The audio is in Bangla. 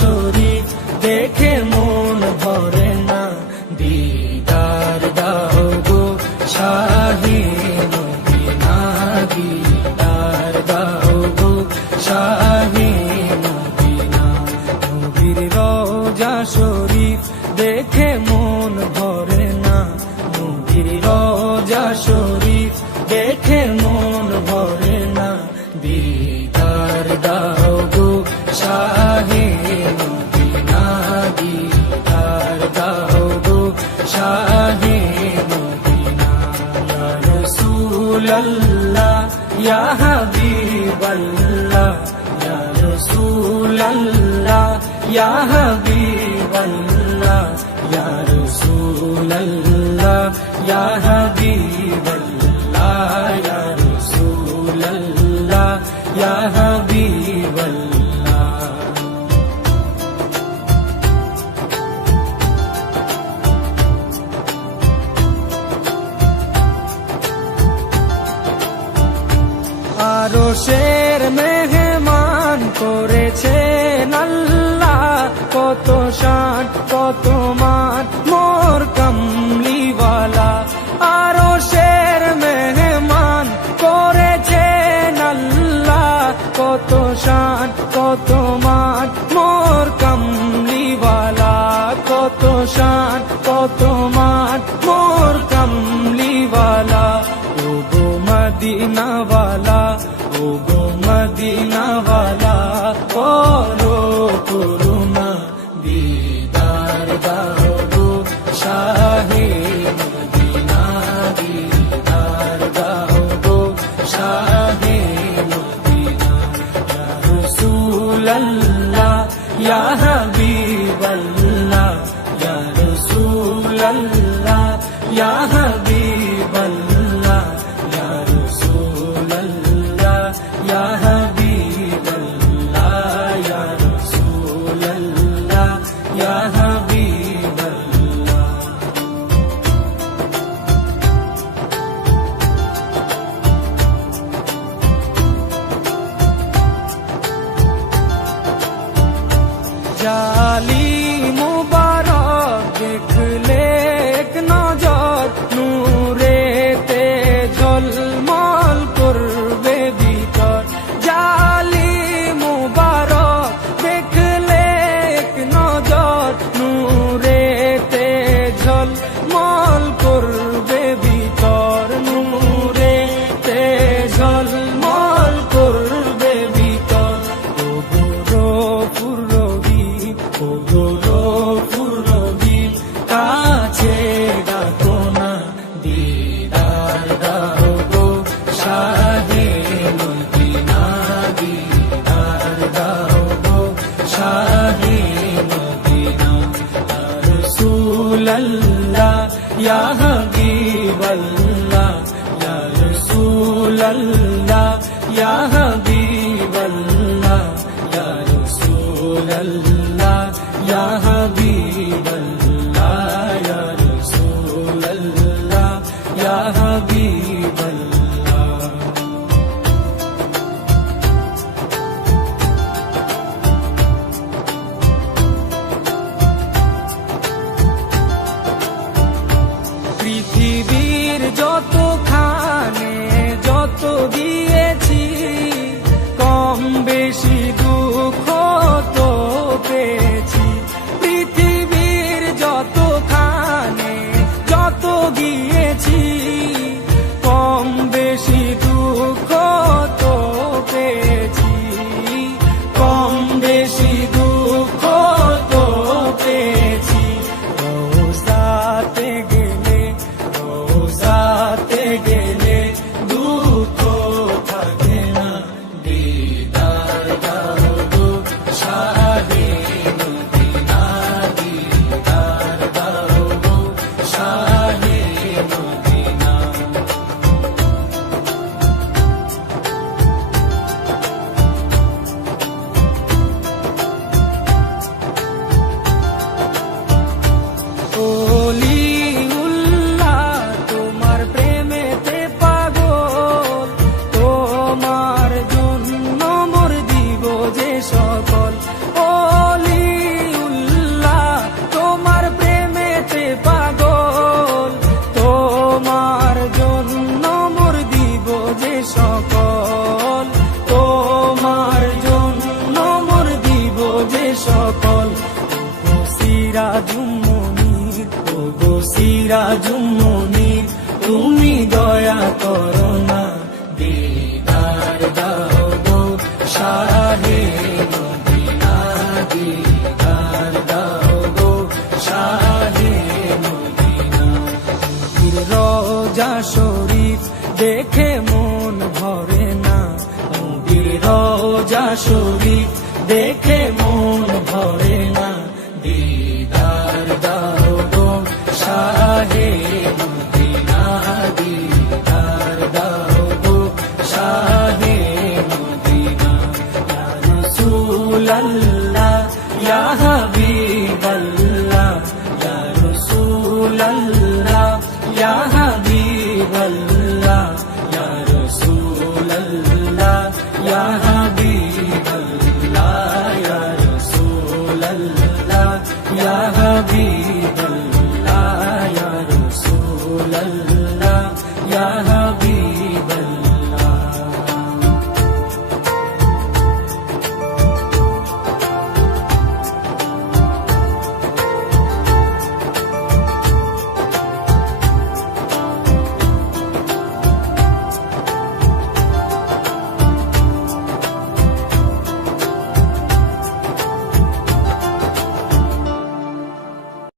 শরীফ দেখে মন ভরে না, দিদার দাও গো শাহে মদিনা, দিদার দাও গো শাহে মদিনা। নবীর রওজা শরীফ দেখে মন ভরে না, নবীর রওজা শরীফ দেখে মন ভরে না, দিদার দাও গো শাহে মদিনা, দিদার দাও গো শাহে মদিনা। ইয়া রাসূলাল্লাহ ইয়া হাবিবাল্লাহ, ইয়া রাসূলাল্লাহ ইয়া হাবিবাল্লাহ, ইয়া রাসূলাল্লাহ ইয়া হাবিবাল্লাহ, ইয়া রাসূলাল্লাহ ইয়া হাবিবাল্লাহ। আরশের মেহমান করেছেন আল্লাহ, কত শান কত মান মোর কামলিওয়ালা। আরশের মেহমান করেছেন আল্লাহ, কত শান কত মান মোর কামলিওয়ালা, কত শান কত মান মোর কামলিওয়ালা। ও গো মদিনাওয়ালা, ও গো মদিনাওয়ালা, করো করুণা, দিদার দাও গো শাহে মদিনা, দিদার দাও গো শাহে মদিনা। ইয়া রাসূলাল্লাহ ইয়া হাবিবাল্লাহ, ইয়া রাসূলাল্লাহ ইয়া হাবিবাল্লাহ, ইয়া রাসূলাল্লাহ ইয়া হাবিবাল্লাহ, ইয়া রাসূলাল্লাহ ইয়া হাবিবাল্লাহ। জালি মুবারক দেখলে এক নজর, নূরেতে ঝলমল করবে ভিতর। জালি মুবারক দেখলে এক নজর, নূরেতে ঝলমল করবে ভিতর, নূরেতে ঝলমল করবে ভিতর। ও গো রহিম, ও গো রহিম, কাছে ডাকো না, দিদার দাও গো শাহে মদিনা, দিদার দাও গো শাহে মদিনা। ইয়া রাসূলাল্লাহ ইয়া হাবিবাল্লাহ, ইয়া রাসূলাল্লাহ ইয়া হাবিবাল্লাহ, ইয়া রাসূলাল্লাহ ইয়া হাবিবাল্লাহ, ইয়া রাসূলাল্লাহ ইয়া হাবিবাল্লাহ। পৃথিবীর যতখানে যত দিয়েছি, কম বেশি দুঃখ তো পেয়েছি। পৃথিবীর সিরাজুম মুনির, ওগো সিরাজুম মুনির, তুমি দয়া করো না, দিদার দাও গো শাহে মদিনা, দিদার দাও গো শাহে মদিনা। নবীর রওজা শরীফ দেখে মন ভরে না, নবীর রওজা শরীফ দেখে মন ভরে না, দিদার দাও গো শাহে মদিনা, দিদার দাও গো শাহে মদিনা। ইয়া রাসূলাল্লাহ ইয়া